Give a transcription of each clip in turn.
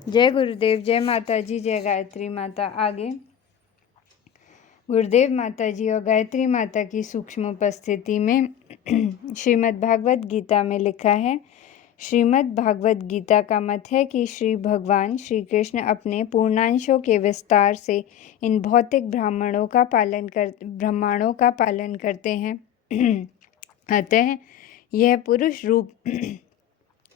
जय गुरुदेव, जय माता जी, जय गायत्री माता। आगे गुरुदेव माता जी और गायत्री माता की सूक्ष्म उपस्थिति में श्रीमद् भागवत गीता में लिखा है। श्रीमद् भागवत गीता का मत है कि श्री भगवान श्री कृष्ण अपने पूर्णांशों के विस्तार से इन भौतिक ब्रह्मांडों का पालन करते हैं। अतः यह पुरुष रूप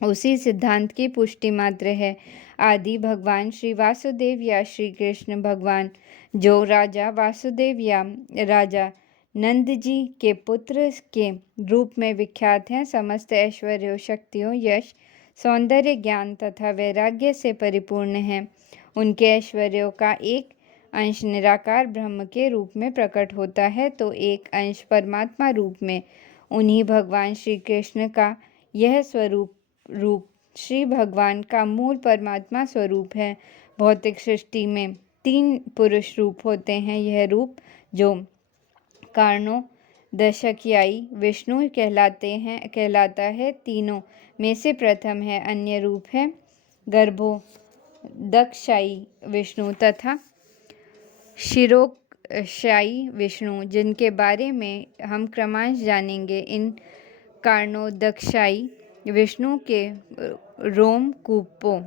उसी सिद्धांत की पुष्टि मात्र है। आदि भगवान श्री वासुदेव या श्री कृष्ण भगवान जो राजा वासुदेव या राजा नंद जी के पुत्र के रूप में विख्यात हैं, समस्त ऐश्वर्यों, शक्तियों, यश, सौंदर्य, ज्ञान तथा वैराग्य से परिपूर्ण हैं। उनके ऐश्वर्यों का एक अंश निराकार ब्रह्म के रूप में प्रकट होता है तो एक अंश परमात्मा रूप में। उन्हीं भगवान श्री कृष्ण का यह रूप श्री भगवान का मूल परमात्मा स्वरूप है। भौतिक सृष्टि में 3 पुरुष रूप होते हैं। यह रूप जो कारणों दशकयाई विष्णु कहलाता है, तीनों में से प्रथम है। अन्य रूप है गर्भोदकशायी विष्णु तथा शिरोकशायी विष्णु, जिनके बारे में हम क्रमशः जानेंगे। इन कारणोदकशायी विष्णु के रोमकूपों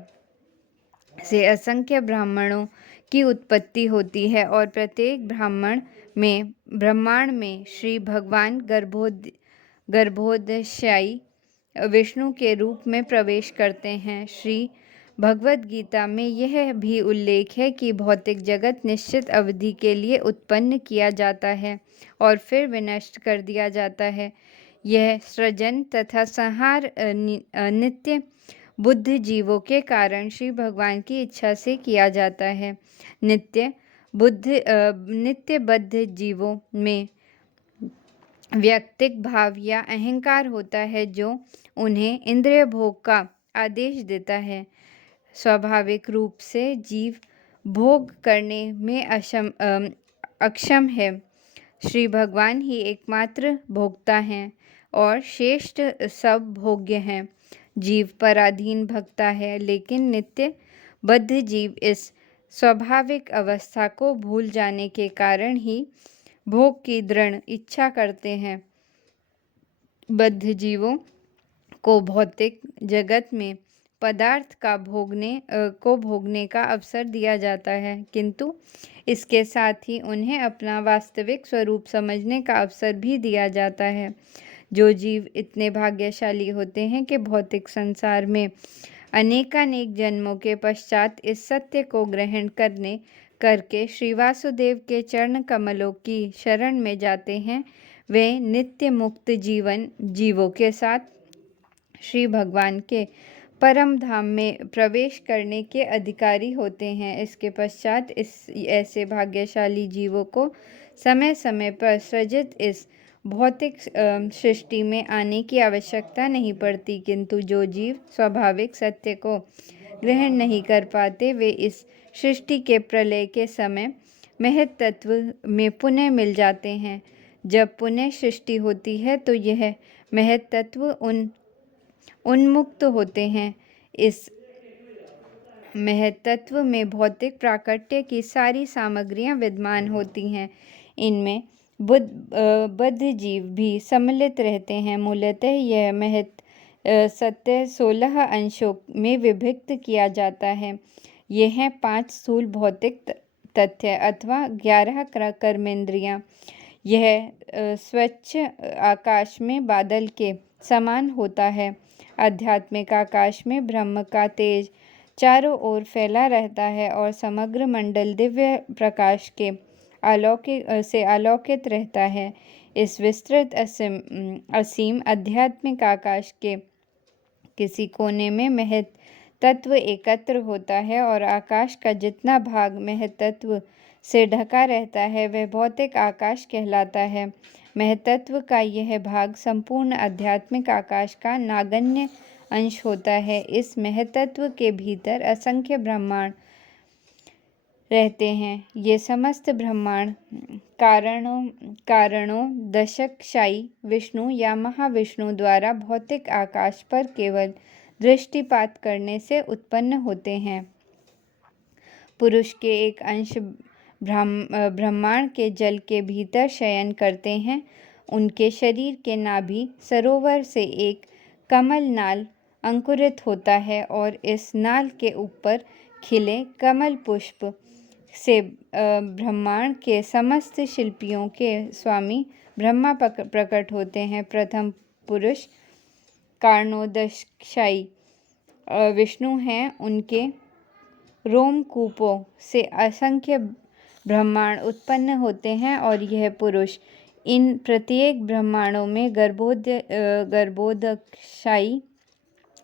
से असंख्य ब्राह्मणों की उत्पत्ति होती है और प्रत्येक ब्रह्मांड में श्री भगवान गर्भोदकशायी विष्णु के रूप में प्रवेश करते हैं। श्री भगवद गीता में यह भी उल्लेख है कि भौतिक जगत निश्चित अवधि के लिए उत्पन्न किया जाता है और फिर विनष्ट कर दिया जाता है। यह सृजन तथा संहार नित्य बुद्ध जीवों के कारण श्री भगवान की इच्छा से किया जाता है। नित्य बद्ध जीवों में व्यक्तिक भाव या अहंकार होता है जो उन्हें इंद्रिय भोग का आदेश देता है। स्वाभाविक रूप से जीव भोग करने में अक्षम है। श्री भगवान ही एकमात्र भोक्ता हैं और श्रेष्ठ सब भोग्य हैं। जीव पराधीन भक्ता है, लेकिन नित्य बद्ध जीव इस स्वाभाविक अवस्था को भूल जाने के कारण ही भोग की दृढ़ इच्छा करते हैं। बद्ध जीवों को भौतिक जगत में पदार्थ का भोगने का अवसर दिया जाता है, किंतु इसके साथ ही उन्हें अपना वास्तविक स्वरूप समझने का अवसर भी दिया जाता है। जो जीव इतने भाग्यशाली होते हैं कि भौतिक संसार में अनेकानेक जन्मों के पश्चात इस सत्य को ग्रहण करके श्री वासुदेव के चरण कमलों की शरण में जाते हैं, वे नित्य मुक्त जीवों के साथ श्री भगवान के परम धाम में प्रवेश करने के अधिकारी होते हैं। इसके पश्चात ऐसे भाग्यशाली जीवों को समय समय पर सृजित इस भौतिक सृष्टि में आने की आवश्यकता नहीं पड़ती, किंतु जो जीव स्वाभाविक सत्य को ग्रहण नहीं कर पाते, वे इस सृष्टि के प्रलय के समय महत तत्व में पुनः मिल जाते हैं। जब पुनः सृष्टि होती है तो यह महत तत्व उन्मुक्त होते हैं। इस महत तत्व में भौतिक प्राकट्य की सारी सामग्रियां विद्यमान होती हैं। इनमें बद्ध जीव भी सम्मिलित रहते हैं। मूलतः यह महत सत्य 16 अंशों में विभक्त किया जाता है। ये हैं 5 स्थूल भौतिक तथ्य अथवा 11 कर्मेंद्रियां। यह स्वच्छ आकाश में बादल के समान होता है। आध्यात्मिक आकाश में ब्रह्म का तेज चारों ओर फैला रहता है और समग्र मंडल दिव्य प्रकाश के आलोकित रहता है। इस विस्तृत असीम आध्यात्मिक आकाश के किसी कोने में महत तत्व एकत्र होता है और आकाश का जितना भाग महत तत्व से ढका रहता है वह भौतिक आकाश कहलाता है। महतत्व का यह भाग संपूर्ण आध्यात्मिक आकाश का नगण्य अंश होता है। इस महतत्व के भीतर असंख्य ब्रह्मांड रहते हैं। ये समस्त ब्रह्मांड कारणों दशकशायी विष्णु या महाविष्णु द्वारा भौतिक आकाश पर केवल दृष्टिपात करने से उत्पन्न होते हैं। पुरुष के एक अंश ब्रह्मांड के जल के भीतर शयन करते हैं। उनके शरीर के नाभि सरोवर से एक कमल नाल अंकुरित होता है और इस नाल के ऊपर खिले कमल पुष्प से ब्रह्मांड के समस्त शिल्पियों के स्वामी ब्रह्मा प्रकट होते हैं। प्रथम पुरुष कारणोदकशायी विष्णु हैं। उनके रोमकूपों से असंख्य ब्रह्मांड उत्पन्न होते हैं और यह पुरुष इन प्रत्येक ब्रह्मांडों में गर्भोदकशायी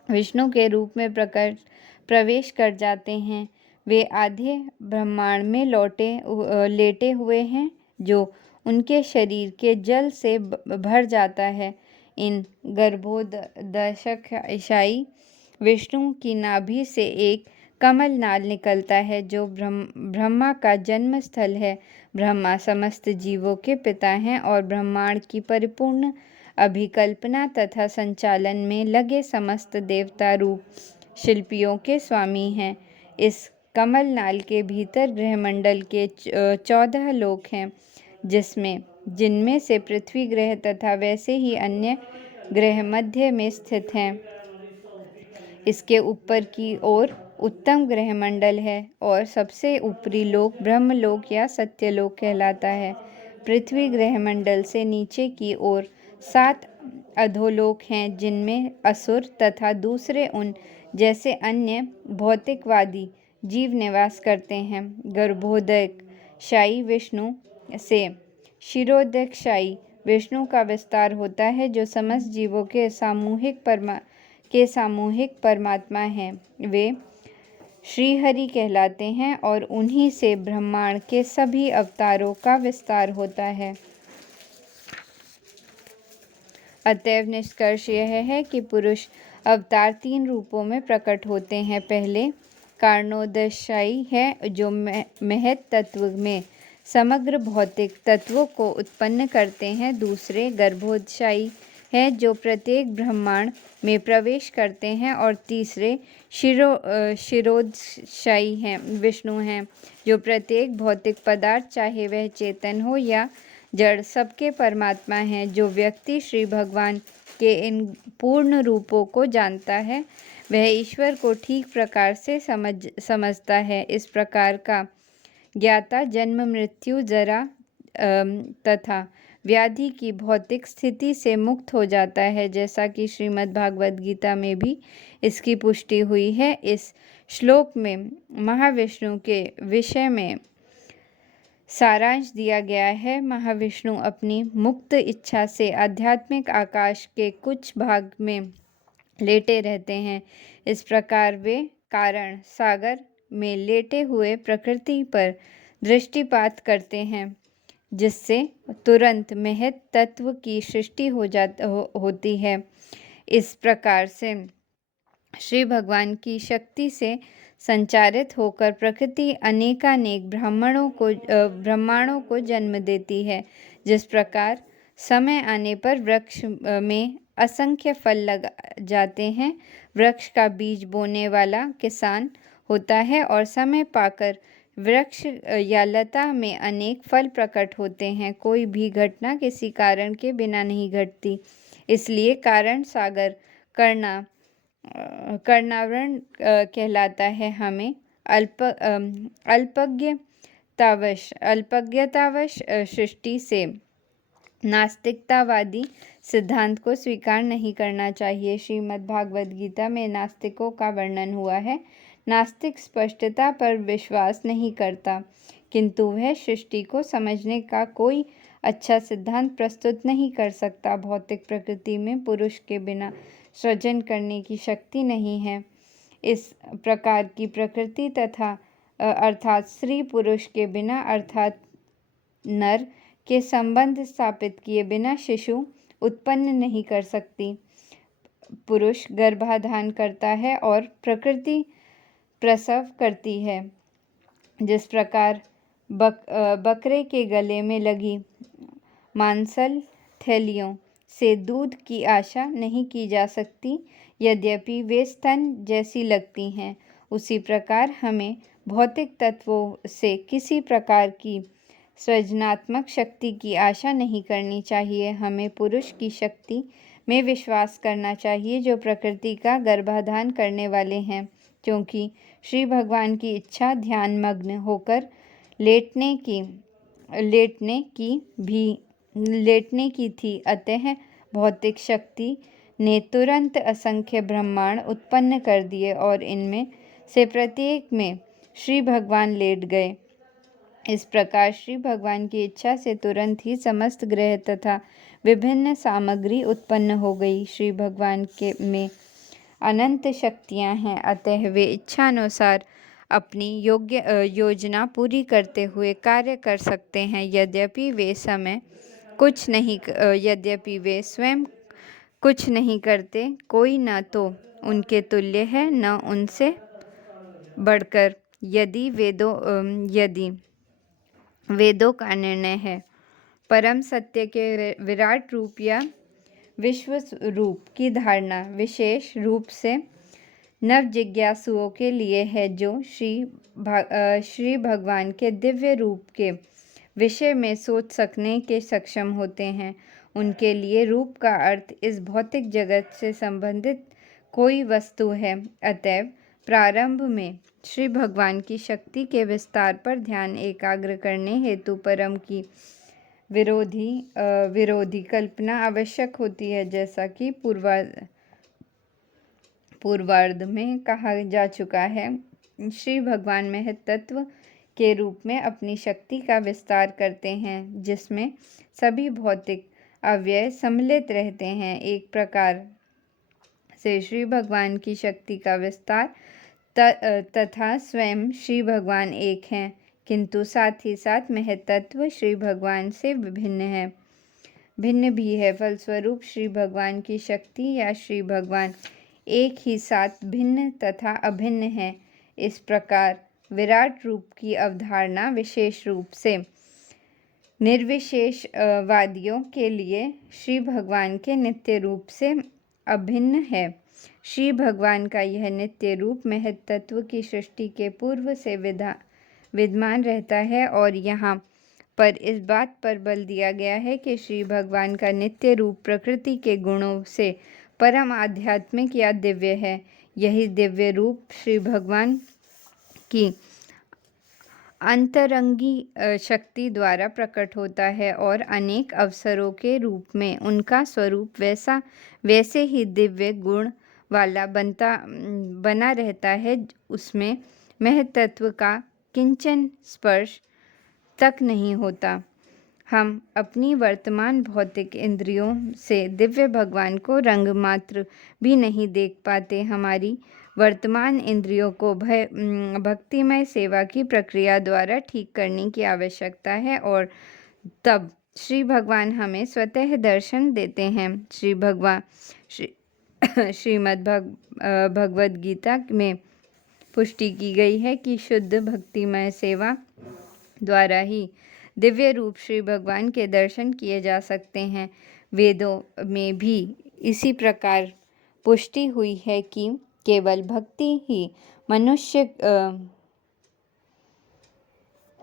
विष्णु के रूप में प्रवेश कर जाते हैं। वे आधे ब्रह्मांड में लेटे हुए हैं जो उनके शरीर के जल से भर जाता है। इन गर्भोदकशायी विष्णु की नाभि से एक कमल नाल निकलता है जो ब्रह्मा का जन्म स्थल है। ब्रह्मा समस्त जीवों के पिता हैं और ब्रह्मांड की परिपूर्ण अभिकल्पना तथा संचालन में लगे समस्त देवता रूप शिल्पियों के स्वामी हैं। इस कमल नाल के भीतर ग्रहमंडल के 14 लोक हैं, जिनमें से पृथ्वी ग्रह तथा वैसे ही अन्य ग्रह मध्य में स्थित हैं। इसके ऊपर की ओर उत्तम ग्रहमंडल है और सबसे ऊपरी लोक ब्रह्मलोक या सत्यलोक कहलाता है। पृथ्वी ग्रहमंडल से नीचे की ओर 7 अधोलोक हैं, जिनमें असुर तथा दूसरे उन जैसे अन्य भौतिकवादी जीव निवास करते हैं। गर्भोदकशायी विष्णु से क्षीरोदकशायी विष्णु का विस्तार होता है जो समस्त जीवों के सामूहिक परमात्मा हैं। वे श्रीहरि कहलाते हैं और उन्हीं से ब्रह्मांड के सभी अवतारों का विस्तार होता है। अतएव निष्कर्ष यह है कि पुरुष अवतार 3 रूपों में प्रकट होते हैं। पहले कारणोदकशायी है जो महत तत्व में समग्र भौतिक तत्वों को उत्पन्न करते हैं। दूसरे गर्भोदकशायी है जो प्रत्येक ब्रह्मांड में प्रवेश करते हैं और तीसरे क्षीरोदकशायी हैं विष्णु हैं जो प्रत्येक भौतिक पदार्थ चाहे वह चेतन हो या जड़ सबके परमात्मा हैं। जो व्यक्ति श्री भगवान के इन पूर्ण रूपों को जानता है वह ईश्वर को ठीक प्रकार से समझता है। इस प्रकार का ज्ञाता जन्म मृत्यु जरा तथा व्याधि की भौतिक स्थिति से मुक्त हो जाता है, जैसा कि श्रीमद् भागवत गीता में भी इसकी पुष्टि हुई है। इस श्लोक में महाविष्णु के विषय में सारांश दिया गया है। महाविष्णु अपनी मुक्त इच्छा से आध्यात्मिक आकाश के कुछ भाग में लेटे रहते हैं। इस प्रकार वे कारण सागर में लेटे हुए प्रकृति पर दृष्टिपात करते हैं, जिससे तुरंत महत तत्व की सृष्टि होती है। इस प्रकार से श्री भगवान की शक्ति से संचारित होकर प्रकृति अनेकानेक ब्रह्मांडों को जन्म देती है। जिस प्रकार समय आने पर वृक्ष में असंख्य फल लग जाते हैं, वृक्ष का बीज बोने वाला किसान होता है और समय पाकर वृक्ष या लता में अनेक फल प्रकट होते हैं। कोई भी घटना किसी कारण के बिना नहीं घटती, इसलिए कारण सागर कर्णावरण कहलाता है। हमें अल्पज्ञतावश सृष्टि से नास्तिकतावादी सिद्धांत को स्वीकार नहीं करना चाहिए। श्रीमद् भागवत गीता में नास्तिकों का वर्णन हुआ है। नास्तिक स्पष्टता पर विश्वास नहीं करता, किंतु वह सृष्टि को समझने का कोई अच्छा सिद्धांत प्रस्तुत नहीं कर सकता। भौतिक प्रकृति में पुरुष के बिना सृजन करने की शक्ति नहीं है। इस प्रकार की प्रकृति तथा अर्थात स्त्री पुरुष के बिना अर्थात नर के संबंध स्थापित किए बिना शिशु उत्पन्न नहीं कर सकती। पुरुष गर्भाधान करता है और प्रकृति प्रसव करती है। जिस प्रकार बकरे के गले में लगी मांसल थैलियों से दूध की आशा नहीं की जा सकती, यद्यपि वे स्तन जैसी लगती हैं, उसी प्रकार हमें भौतिक तत्वों से किसी प्रकार की सृजनात्मक शक्ति की आशा नहीं करनी चाहिए। हमें पुरुष की शक्ति में विश्वास करना चाहिए जो प्रकृति का गर्भाधान करने वाले हैं, क्योंकि श्री भगवान की इच्छा ध्यान मग्न होकर लेटने की थी। अतः भौतिक शक्ति ने तुरंत असंख्य ब्रह्मांड उत्पन्न कर दिए और इनमें से प्रत्येक में श्री भगवान लेट गए। इस प्रकार श्री भगवान की इच्छा से तुरंत ही समस्त ग्रह तथा विभिन्न सामग्री उत्पन्न हो गई। श्री भगवान के में अनंत शक्तियां हैं, अतः वे इच्छानुसार अपनी योजना पूरी करते हुए कार्य कर सकते हैं। यद्यपि वे स्वयं कुछ नहीं करते, कोई न तो उनके तुल्य है न उनसे बढ़कर। यदि वेदों का निर्णय है, परम सत्य के विराट रूप या विश्व रूप की धारणा विशेष रूप से नव जिज्ञासुओं के लिए है, जो श्री भगवान के दिव्य रूप के विषय में सोच सकने के सक्षम होते हैं। उनके लिए रूप का अर्थ इस भौतिक जगत से संबंधित कोई वस्तु है। अतएव प्रारंभ में श्री भगवान की शक्ति के विस्तार पर ध्यान एकाग्र करने हेतु परम की विरोधी कल्पना आवश्यक होती है, जैसा कि पूर्वार्ध में कहा जा चुका है। श्री भगवान महत्तत्व के रूप में अपनी शक्ति का विस्तार करते हैं, जिसमें सभी भौतिक अव्यय सम्मिलित रहते हैं। एक प्रकार से श्री भगवान की शक्ति का विस्तार तथा स्वयं श्री भगवान एक हैं, किंतु साथ ही साथ महत्तत्व श्री भगवान से भिन्न भी है। फलस्वरूप श्री भगवान की शक्ति या श्री भगवान एक ही साथ भिन्न तथा अभिन्न है। इस प्रकार विराट रूप की अवधारणा विशेष रूप से निर्विशेष वादियों के लिए श्री भगवान के नित्य रूप से अभिन्न है। श्री भगवान का यह नित्य रूप महत्तत्व की सृष्टि के पूर्व से विद्यमान रहता है, और यहाँ पर इस बात पर बल दिया गया है कि श्री भगवान का नित्य रूप प्रकृति के गुणों से परम आध्यात्मिक या दिव्य है। यही दिव्य रूप श्री भगवान की अंतरंगी शक्ति द्वारा प्रकट होता है और अनेक अवसरों के रूप में उनका स्वरूप वैसे ही दिव्य गुण वाला बना रहता है। उसमें महत्तत्व का किंचन स्पर्श तक नहीं होता। हम अपनी वर्तमान भौतिक इंद्रियों से दिव्य भगवान को रंग मात्र भी नहीं देख पाते। हमारी वर्तमान इंद्रियों को भक्तिमय सेवा की प्रक्रिया द्वारा ठीक करने की आवश्यकता है, और तब श्री भगवान हमें स्वतः दर्शन देते हैं। श्रीमद् भगवद गीता में पुष्टि की गई है कि शुद्ध भक्तिमय सेवा द्वारा ही दिव्य रूप श्री भगवान के दर्शन किए जा सकते हैं। वेदों में भी इसी प्रकार पुष्टि हुई है कि केवल भक्ति ही मनुष्य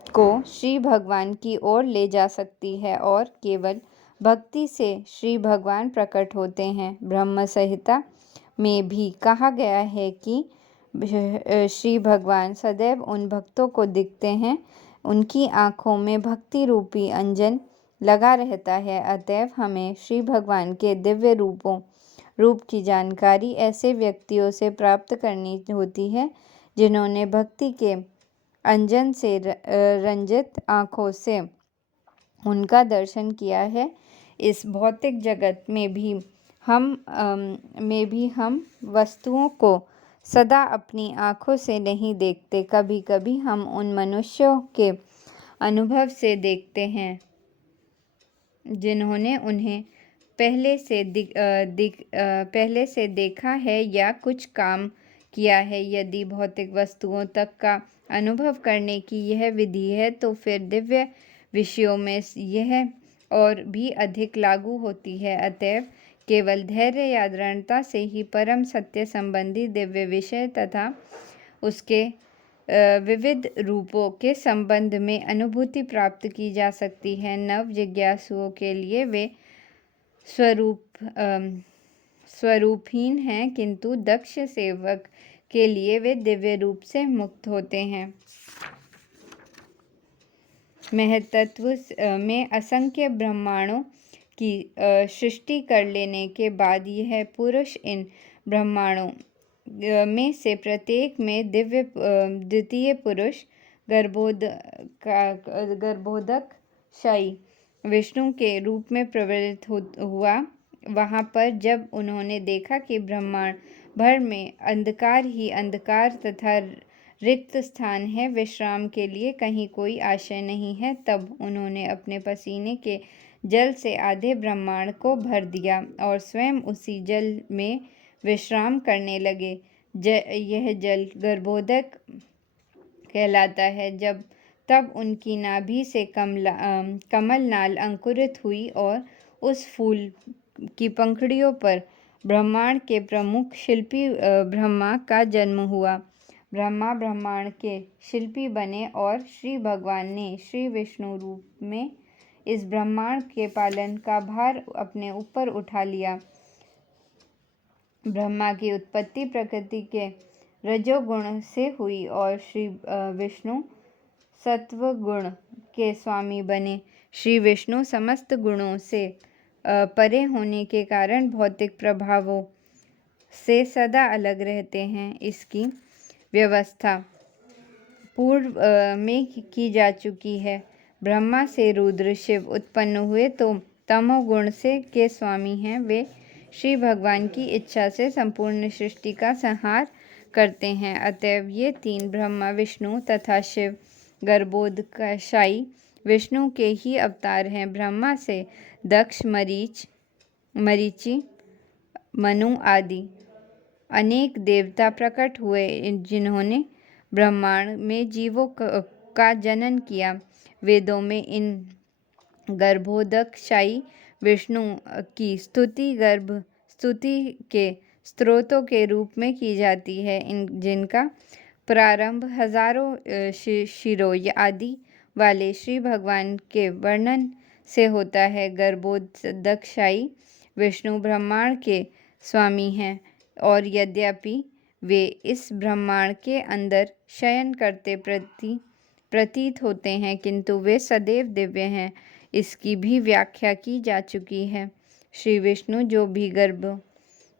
को श्री भगवान की ओर ले जा सकती है, और केवल भक्ति से श्री भगवान प्रकट होते हैं। ब्रह्म संहिता में भी कहा गया है कि श्री भगवान सदैव उन भक्तों को दिखते हैं, उनकी आँखों में भक्ति रूपी अंजन लगा रहता है। अतएव हमें श्री भगवान के दिव्य रूप की जानकारी ऐसे व्यक्तियों से प्राप्त करनी होती है जिन्होंने भक्ति के अंजन से रंजित आँखों से उनका दर्शन किया है। इस भौतिक जगत में भी हम वस्तुओं को सदा अपनी आँखों से नहीं देखते। कभी कभी हम उन मनुष्यों के अनुभव से देखते हैं जिन्होंने उन्हें पहले से देखा है या कुछ काम किया है। यदि भौतिक वस्तुओं तक का अनुभव करने की यह विधि है, तो फिर दिव्य विषयों में यह और भी अधिक लागू होती है। अतएव केवल धैर्य या दृढ़ता से ही परम सत्य संबंधी दिव्य विषय तथा उसके विविध रूपों के संबंध में अनुभूति प्राप्त की जा सकती है। नव जिज्ञासुओं के लिए वे स्वरूपहीन हैं, किंतु दक्ष सेवक के लिए वे दिव्य रूप से मुक्त होते हैं। महत्तत्व में असंख्य ब्रह्मांडों की सृष्टि कर लेने के बाद यह पुरुष इन ब्रह्मांडों में से प्रत्येक में द्वितीय पुरुष गर्भोदकशायी विष्णु के रूप में प्रवृत्त हुआ। वहाँ पर जब उन्होंने देखा कि ब्रह्मांड भर में अंधकार ही अंधकार तथा रिक्त स्थान है, विश्राम के लिए कहीं कोई आश्रय नहीं है, तब उन्होंने अपने पसीने के जल से आधे ब्रह्मांड को भर दिया और स्वयं उसी जल में विश्राम करने लगे। यह जल गर्भोदक कहलाता है। तब उनकी नाभि से कमल नाल अंकुरित हुई और उस फूल की पंखुड़ियों पर ब्रह्मांड के प्रमुख शिल्पी ब्रह्मा का जन्म हुआ। ब्रह्मा ब्रह्मांड के शिल्पी बने और श्री भगवान ने श्री विष्णु रूप में इस ब्रह्मांड के पालन का भार अपने ऊपर उठा लिया। ब्रह्मा की उत्पत्ति प्रकृति के रजोगुण से हुई और श्री विष्णु सत्व गुण के स्वामी बने। श्री विष्णु समस्त गुणों से परे होने के कारण भौतिक प्रभावों से सदा अलग रहते हैं। इसकी व्यवस्था पूर्व में की जा चुकी है। ब्रह्मा से रुद्र शिव उत्पन्न हुए तो तमोगुण के स्वामी हैं। वे श्री भगवान की इच्छा से संपूर्ण सृष्टि का संहार करते हैं। अतएव ये तीन ब्रह्मा विष्णु तथा शिव गर्भोदकशायी विष्णु के ही अवतार हैं। ब्रह्मा से दक्ष, मरीचि, मनु आदि अनेक देवता प्रकट हुए, जिन्होंने ब्रह्मांड में जीवों का जनन किया। वेदों में इन गर्भोदकशायी विष्णु की स्तुति के स्रोतों के रूप में की जाती है, जिनका प्रारंभ हजारों शिरों आदि वाले श्री भगवान के वर्णन से होता है। गर्भोदकशायी विष्णु ब्रह्मांड के स्वामी हैं और यद्यपि वे इस ब्रह्मांड के अंदर शयन करते प्रतीत होते हैं, किंतु वे सदैव दिव्य हैं। इसकी भी व्याख्या की जा चुकी है। श्री विष्णु जो भी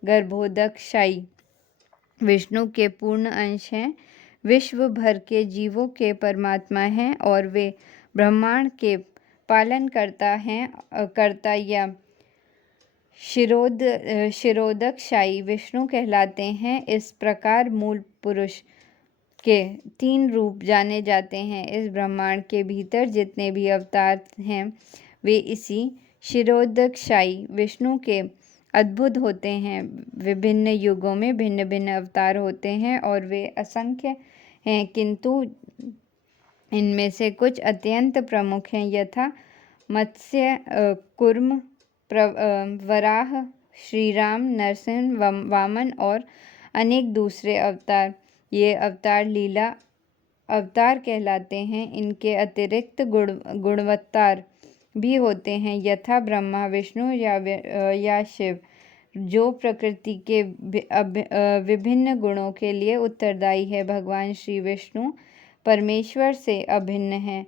गर्भोदकशायी विष्णु के पूर्ण अंश हैं, विश्व भर के जीवों के परमात्मा हैं और वे ब्रह्मांड के पालन करता या शिरोदकशायी विष्णु कहलाते हैं। इस प्रकार मूल पुरुष के तीन रूप जाने जाते हैं। इस ब्रह्मांड के भीतर जितने भी अवतार हैं, वे इसी शिरोदकशायी विष्णु के अद्भुत होते हैं। विभिन्न युगों में भिन्न भिन्न अवतार होते हैं और वे असंख्य हैं, किंतु इनमें से कुछ अत्यंत प्रमुख हैं, यथा मत्स्य, कूर्म, वराह, श्रीराम, नरसिंह, वामन और अनेक दूसरे अवतार। ये अवतार लीला अवतार कहलाते हैं। इनके अतिरिक्त गुणवत्तार भी होते हैं, यथा ब्रह्मा, विष्णु या शिव, जो प्रकृति के विभिन्न गुणों के लिए उत्तरदायी है। भगवान श्री विष्णु परमेश्वर से अभिन्न हैं।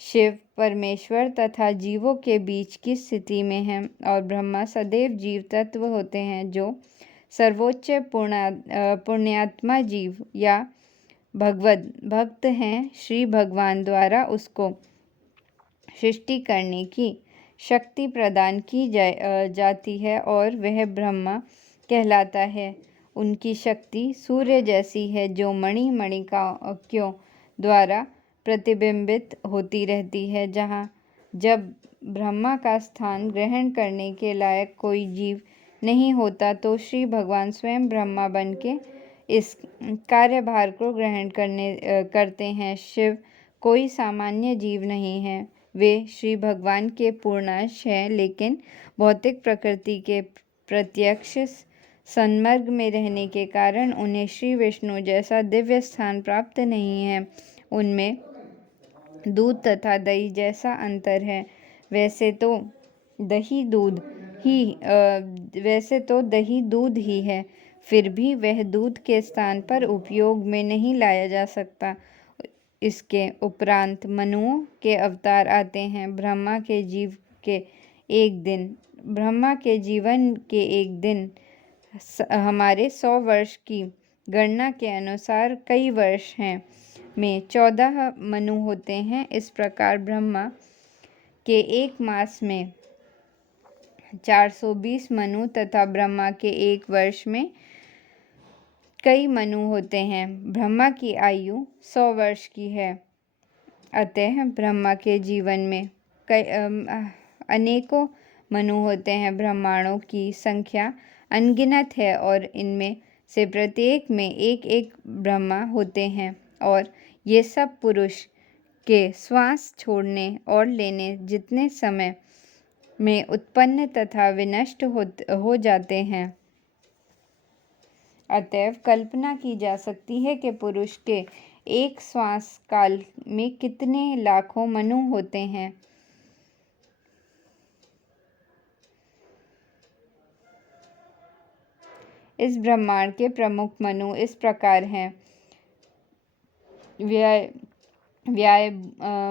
शिव परमेश्वर तथा जीवों के बीच की स्थिति में हैं और ब्रह्मा सदैव जीव तत्व होते हैं, जो सर्वोच्च पुण्यात्मा जीव या भगवद भक्त हैं। श्री भगवान द्वारा उसको सृष्टि करने की शक्ति प्रदान की जाती है और वह ब्रह्मा कहलाता है। उनकी शक्ति सूर्य जैसी है, जो मणिकाओं द्वारा प्रतिबिंबित होती रहती है। जब ब्रह्मा का स्थान ग्रहण करने के लायक कोई जीव नहीं होता, तो श्री भगवान स्वयं ब्रह्मा बनके इस कार्यभार को ग्रहण करते हैं। शिव कोई सामान्य जीव नहीं है। वे श्री भगवान के पूर्णांश हैं, लेकिन भौतिक प्रकृति के प्रत्यक्ष सन्मार्ग में रहने के कारण उन्हें श्री विष्णु जैसा दिव्य स्थान प्राप्त नहीं है। उनमें दूध तथा दही जैसा अंतर है। वैसे तो दही दूध ही है, फिर भी वह दूध के स्थान पर उपयोग में नहीं लाया जा सकता। इसके उपरांत मनुओं के अवतार आते हैं। ब्रह्मा के जीवन के एक दिन हमारे 100 वर्ष की गणना के अनुसार कई वर्ष हैं में 14 मनु होते हैं। इस प्रकार ब्रह्मा के एक मास में 420 मनु तथा ब्रह्मा के एक वर्ष में कई मनु होते हैं। ब्रह्मा की आयु 100 वर्ष की है। अतः ब्रह्मा के जीवन में अनेकों मनु होते हैं। ब्रह्मांडों की संख्या अनगिनत है और इनमें से प्रत्येक में एक एक ब्रह्मा होते हैं और ये सब पुरुष के श्वास छोड़ने और लेने जितने समय में उत्पन्न तथा विनष्ट हो जाते हैं। अतएव कल्पना की जा सकती है कि पुरुष के एक श्वास काल में कितने लाखों मनु होते हैं। इस ब्रह्मांड के प्रमुख मनु इस प्रकार हैं।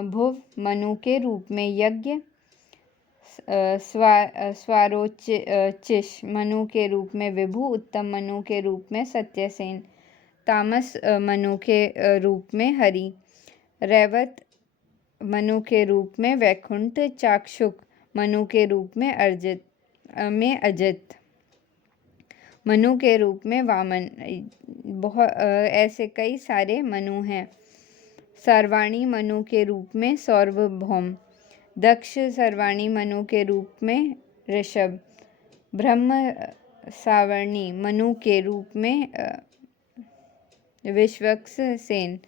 भुव मनु के रूप में यज्ञ, स्वारोचिष मनु के रूप में विभु, उत्तम मनु के रूप में सत्यसेन, तामस मनु के रूप में हरि, रैवत मनु के रूप में वैकुंठ, चाक्षुक मनु के रूप में अजित मनु के रूप में वामन। ऐसे कई सारे मनु हैं। सर्वाणी मनु के रूप में सार्वभौम, दक्ष सर्वाणी मनु के रूप में ऋषभ, ब्रह्म सावर्णी मनु के रूप में विश्वक्स सेन।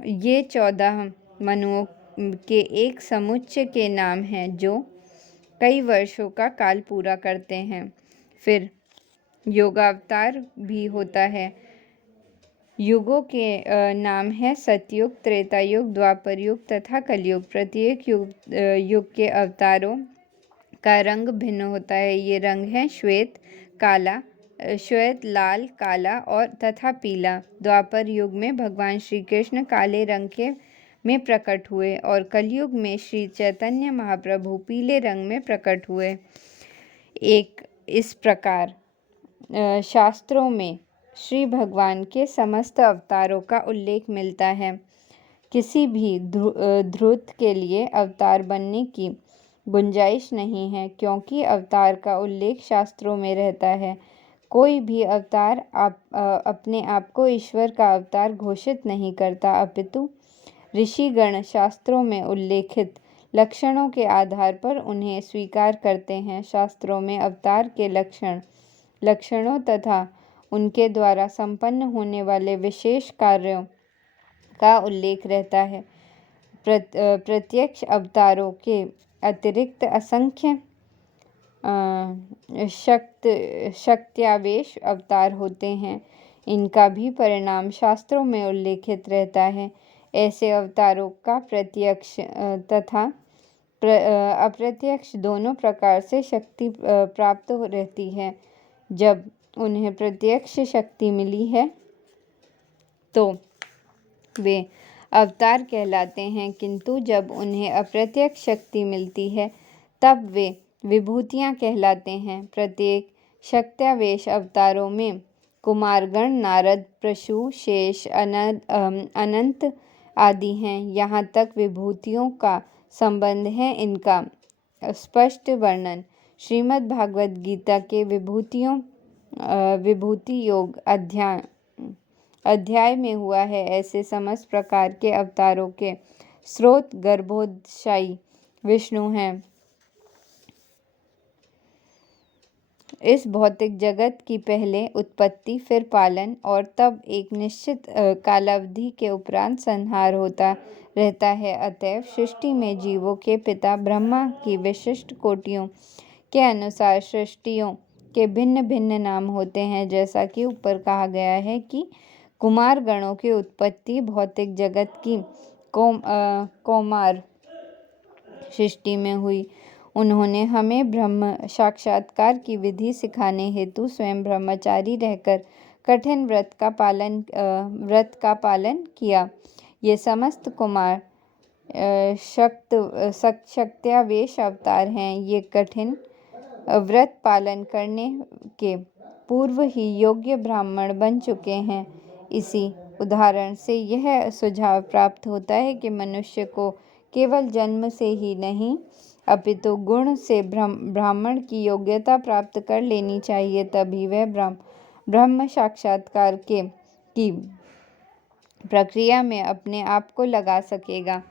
ये 14 मनुओं के एक समुच्चय के नाम हैं जो कई वर्षों का काल पूरा करते हैं। फिर योगावतार भी होता है। युगों के नाम है सतयुग, त्रेता युग, द्वापर युग तथा कलयुग। प्रत्येक युग के अवतारों का रंग भिन्न होता है। ये रंग हैं श्वेत, लाल, काला और तथा पीला। द्वापर युग में भगवान श्री कृष्ण काले रंग में प्रकट हुए और कलयुग में श्री चैतन्य महाप्रभु पीले रंग में प्रकट हुए। इस प्रकार शास्त्रों में श्री भगवान के समस्त अवतारों का उल्लेख मिलता है। किसी भी ध्रुव के लिए अवतार बनने की गुंजाइश नहीं है, क्योंकि अवतार का उल्लेख शास्त्रों में रहता है। कोई भी अवतार अपने आप को ईश्वर का अवतार घोषित नहीं करता, अपितु ऋषिगण शास्त्रों में उल्लेखित लक्षणों के आधार पर उन्हें स्वीकार करते हैं। शास्त्रों में अवतार के लक्षणों तथा उनके द्वारा संपन्न होने वाले विशेष कार्यों का उल्लेख रहता है। प्रत्यक्ष अवतारों के अतिरिक्त असंख्य शक्त्यावेश अवतार होते हैं। इनका भी परिणाम शास्त्रों में उल्लेखित रहता है। ऐसे अवतारों का प्रत्यक्ष तथा अप्रत्यक्ष दोनों प्रकार से शक्ति प्राप्त रहती है। जब उन्हें प्रत्यक्ष शक्ति मिली है तो वे अवतार कहलाते हैं, किंतु जब उन्हें अप्रत्यक्ष शक्ति मिलती है तब वे विभूतियाँ कहलाते हैं। प्रत्येक शक्त्यावेश अवतारों में कुमारगण, नारद, प्रसू, शेष, अनंत आदि हैं। यहाँ तक विभूतियों का संबंध है, इनका स्पष्ट वर्णन श्रीमद् भागवत गीता के विभूति योग अध्याय में हुआ है। ऐसे समस्त प्रकार के अवतारों के स्रोत गर्भोदशाई विष्णु हैं। इस भौतिक जगत की पहले उत्पत्ति, फिर पालन और तब एक निश्चित कालावधि के उपरांत संहार होता रहता है। अतएव सृष्टि में जीवों के पिता ब्रह्मा की विशिष्ट कोटियों के अनुसार सृष्टियों के भिन्न भिन्न नाम होते हैं, जैसा कि ऊपर कहा गया है कि कुमार गणों की उत्पत्ति भौतिक जगत की कौमार सृष्टि में हुई। उन्होंने हमें ब्रह्म साक्षात्कार की विधि सिखाने हेतु स्वयं ब्रह्मचारी रहकर कठिन व्रत का पालन किया। ये समस्त कुमार शक्त्यावेश अवतार हैं। ये कठिन व्रत पालन करने के पूर्व ही योग्य ब्राह्मण बन चुके हैं। इसी उदाहरण से यह सुझाव प्राप्त होता है कि मनुष्य को केवल जन्म से ही नहीं अपितु गुण से ब्राह्मण की योग्यता प्राप्त कर लेनी चाहिए, तभी वह ब्रह्म साक्षात्कार की प्रक्रिया में अपने आप को लगा सकेगा।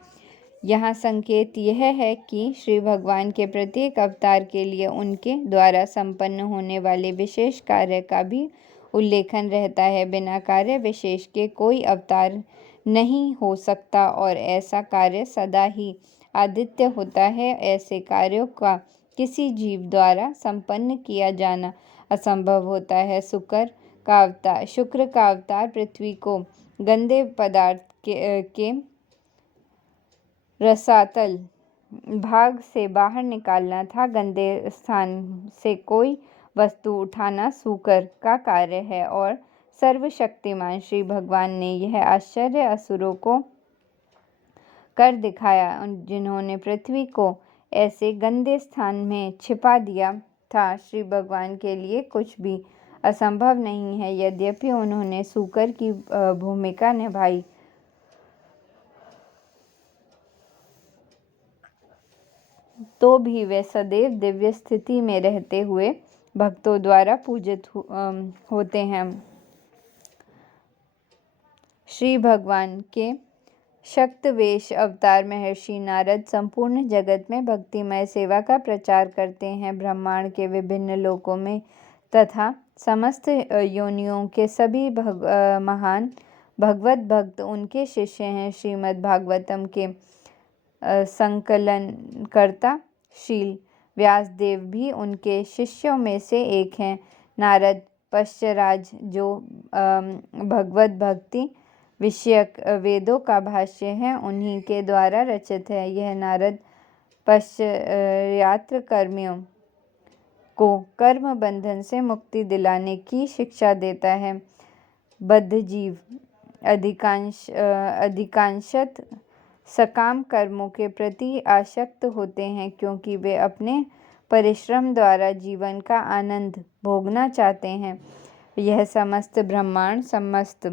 यहाँ संकेत यह है कि श्री भगवान के प्रत्येक अवतार के लिए उनके द्वारा संपन्न होने वाले विशेष कार्य का भी उल्लेखन रहता है। बिना कार्य विशेष के कोई अवतार नहीं हो सकता और ऐसा कार्य सदा ही आदित्य होता है। ऐसे कार्यों का किसी जीव द्वारा संपन्न किया जाना असंभव होता है। शुक्र का अवतार पृथ्वी को गंदे पदार्थ के रसातल भाग से बाहर निकालना था। गंदे स्थान से कोई वस्तु उठाना शुक्र का कार्य है और सर्वशक्तिमान श्री भगवान ने यह आश्चर्य असुरों को कर दिखाया, जिन्होंने पृथ्वी को ऐसे गंदे स्थान में छिपा दिया था। श्री भगवान के लिए कुछ भी असंभव नहीं है। यद्यपि उन्होंने शुक्र की भूमिका निभाई, तो भी वे सदैव दिव्य स्थिति में रहते हुए भक्तों द्वारा पूजित होते हैं। श्री भगवान के शक्तवेश अवतार महर्षि नारद संपूर्ण जगत में भक्तिमय सेवा का प्रचार करते हैं। ब्रह्मांड के विभिन्न लोकों में तथा समस्त योनियों के सभी महान भगवत भक्त उनके शिष्य हैं। श्रीमद् भागवतम के संकलनकर्ता शील व्यासदेव भी उनके शिष्यों में से एक हैं। नारद पश्चराज जो भगवत भक्ति विषयक वेदों का भाष्य है, उन्हीं के द्वारा रचित है। यह नारद पश्चात्र कर्मियों को कर्म बंधन से मुक्ति दिलाने की शिक्षा देता है। बद्ध जीव अधिकांशत सकाम कर्मों के प्रति आसक्त होते हैं, क्योंकि वे अपने परिश्रम द्वारा जीवन का आनंद भोगना चाहते हैं। यह समस्त ब्रह्मांड समस्त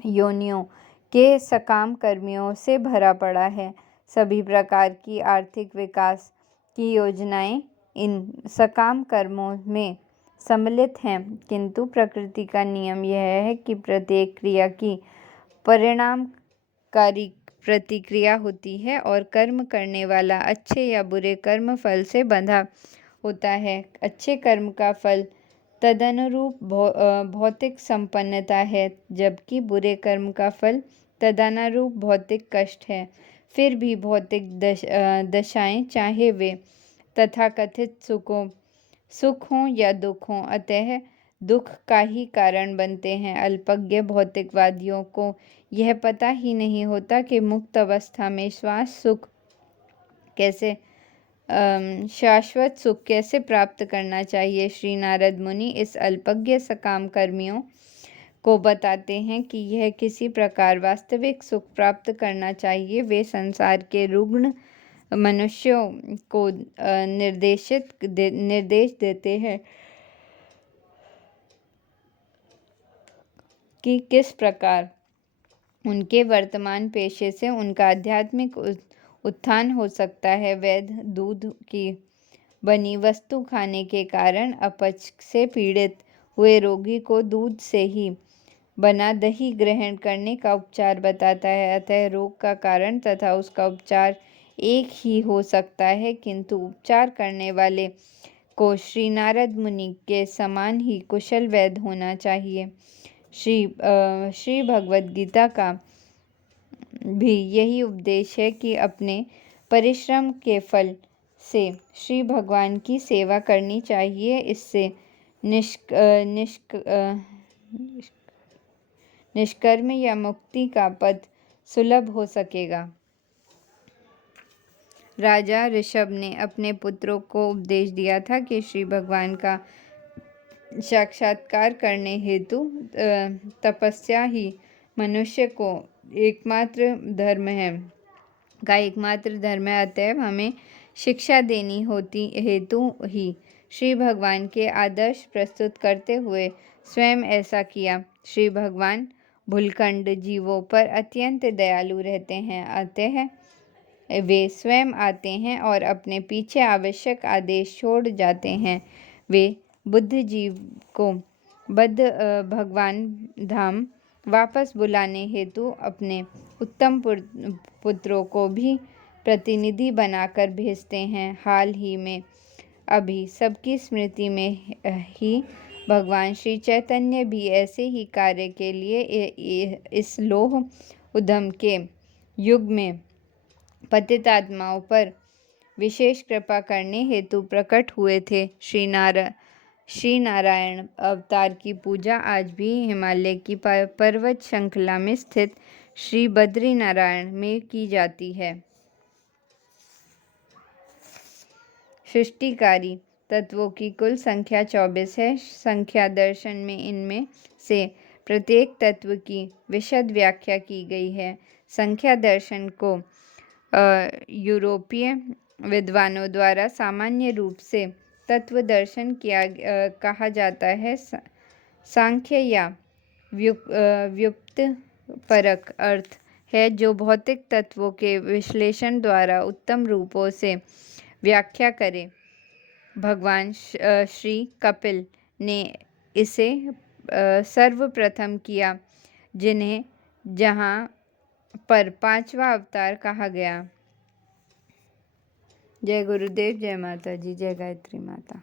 योनियों के सकाम कर्मियों से भरा पड़ा है। सभी प्रकार की आर्थिक विकास की योजनाएं इन सकाम कर्मों में सम्मिलित हैं, किंतु प्रकृति का नियम यह है कि प्रत्येक क्रिया की परिणामकारी प्रतिक्रिया होती है और कर्म करने वाला अच्छे या बुरे कर्म फल से बंधा होता है। अच्छे कर्म का फल तदनुरूप भौतिक संपन्नता है, जबकि बुरे कर्म का फल तदनुरूप भौतिक कष्ट है। फिर भी भौतिक दशाएं, चाहे वे तथाकथित सुख हों या दुख हों, अतः दुख का ही कारण बनते हैं। अल्पज्ञ भौतिकवादियों को यह पता ही नहीं होता कि मुक्त अवस्था में शाश्वत सुख कैसे प्राप्त करना चाहिए। श्री नारद मुनि इस अल्पज्ञ सकाम कर्मियों को बताते हैं कि यह किसी प्रकार वास्तविक सुख प्राप्त करना चाहिए। वे संसार के रुग्ण मनुष्यों को निर्देश देते हैं कि किस प्रकार उनके वर्तमान पेशे से उनका आध्यात्मिक उत्थान हो सकता है। वैद्य दूध की बनी वस्तु खाने के कारण अपच से पीड़ित हुए रोगी को दूध से ही बना दही ग्रहण करने का उपचार बताता है। अतः रोग का कारण तथा उसका उपचार एक ही हो सकता है, किंतु उपचार करने वाले को श्री नारद मुनि के समान ही कुशल वैद्य होना चाहिए। श्री भगवद गीता का भी यही उपदेश है कि अपने परिश्रम के फल से श्री भगवान की सेवा करनी चाहिए। इससे निष्कर्म या मुक्ति का पद सुलभ हो सकेगा। राजा ऋषभ ने अपने पुत्रों को उपदेश दिया था कि श्री भगवान का साक्षात्कार करने हेतु तपस्या ही मनुष्य को एकमात्र धर्म है, अतएव हमें शिक्षा देनी होती हेतु ही श्री भगवान के आदर्श प्रस्तुत करते हुए स्वयं ऐसा किया। श्री भगवान भूलखंड जीवों पर अत्यंत दयालु रहते हैं, अतः वे स्वयं आते हैं और अपने पीछे आवश्यक आदेश छोड़ जाते हैं। वे बुद्ध जीव को भगवान धाम वापस बुलाने हेतु अपने उत्तम पुत्रों को भी प्रतिनिधि बनाकर भेजते हैं। हाल ही में अभी सबकी स्मृति में ही भगवान श्री चैतन्य भी ऐसे ही कार्य के लिए इस लोह उद्यम के युग में पतित आत्माओं पर विशेष कृपा करने हेतु प्रकट हुए थे। श्री नारायण अवतार की पूजा आज भी हिमालय की पर्वत श्रृंखला में स्थित श्री बद्री नारायण में की जाती है। सृष्टिकारी तत्वों की कुल संख्या 24 है। संख्या दर्शन में इनमें से प्रत्येक तत्व की विशद व्याख्या की गई है। संख्या दर्शन को यूरोपीय विद्वानों द्वारा सामान्य रूप से तत्व दर्शन कहा जाता है। सांख्य या व्युत्पत्तिपरक अर्थ है जो भौतिक तत्वों के विश्लेषण द्वारा उत्तम रूपों से व्याख्या करे। भगवान श्री कपिल ने इसे सर्वप्रथम किया, जिन्हें जहाँ पर 5वां अवतार कहा गया। जय गुरुदेव, जय माता जी, जय गायत्री माता।